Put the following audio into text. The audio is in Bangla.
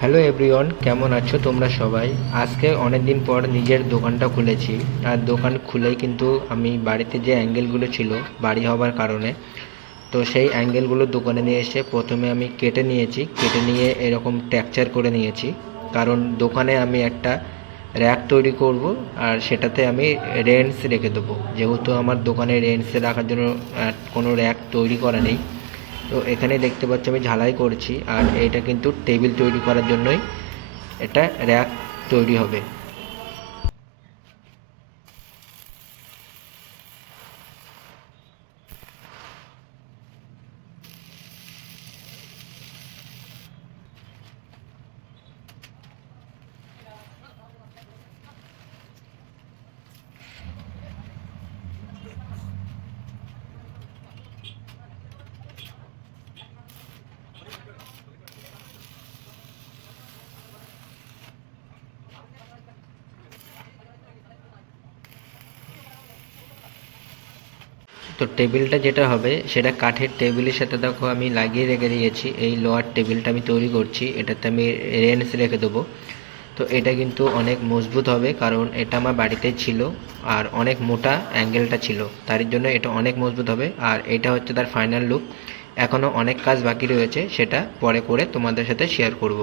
হ্যালো এভরিওয়ান, কেমন আছো তোমরা সবাই? আজকে অনেক দিন পর নিজের দোকানটা খুলেছি। আর দোকান খুলেই কিন্তু আমি বাড়িতে যে অ্যাঙ্গেলগুলো ছিল বাড়ি হবার কারণে, তো সেই অ্যাঙ্গেলগুলো দোকানে নিয়ে এসে প্রথমে আমি কেটে নিয়েছি। কেটে নিয়ে এরকম টেক্সচার করে নিয়েছি, কারণ দোকানে আমি একটা র্যাক তৈরি করব। আর সেটাতে আমি রেন্স রেখে দেবো, যেহেতু আমার দোকানে রেন্স রাখার জন্য কোনো র্যাক তৈরি করা নেই। তো এখানে দেখতে পাচ্ছি আমি ঝালাই করছি, আর এটা কিন্তু টেবিল তৈরি করার জন্যই এটা র্যাক তৈরি হবে। তো টেবিলটা যেটা হবে সেটা কাঠের টেবিলের সাথে দেখো আমি লাগিয়ে রেখে দিয়েছি। এই লোহার টেবিলটা আমি তৈরি করছি, এটাতে আমি রেঞ্চ রেখে দেবো। তো এটা কিন্তু অনেক মজবুত হবে, কারণ এটা আমার বাড়িতেই ছিল আর অনেক মোটা অ্যাঙ্গেলটা ছিল, তার জন্য এটা অনেক মজবুত হবে। আর এটা হচ্ছে তার ফাইনাল লুক। এখনও অনেক কাজ বাকি রয়েছে, সেটা পরে করে তোমাদের সাথে শেয়ার করব।